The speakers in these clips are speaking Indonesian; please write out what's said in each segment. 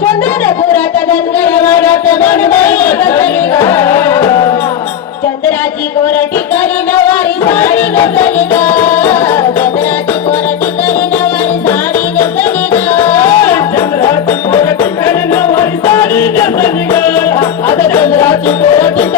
Chandra de pura tadanga yamaga tamanu mai kasaniga गजराची कोरटी करी नवारी साडी नेसली ग गजराची करी नवारी साडी नेसली ग गजराची करी नवारी साडी नेसली ग आता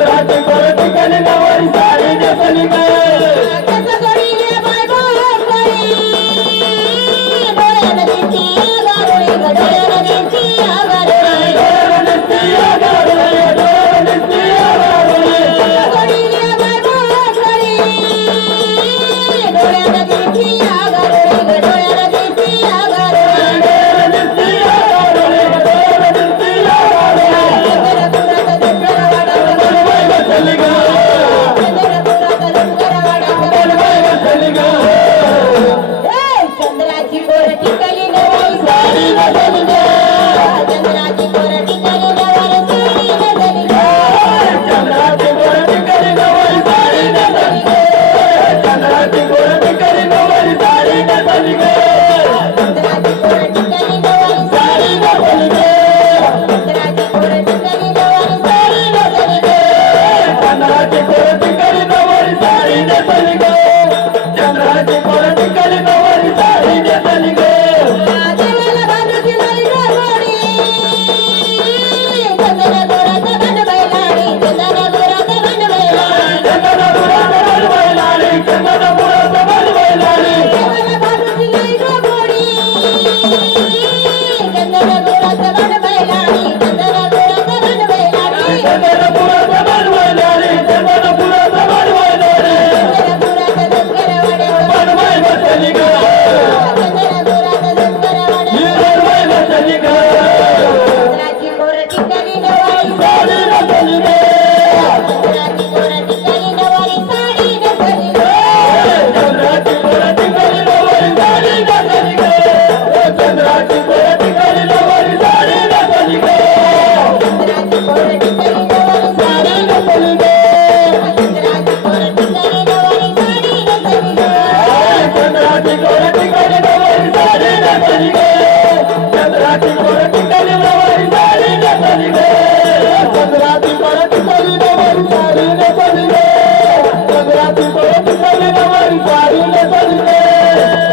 Gujarat. Let it. पाहिजे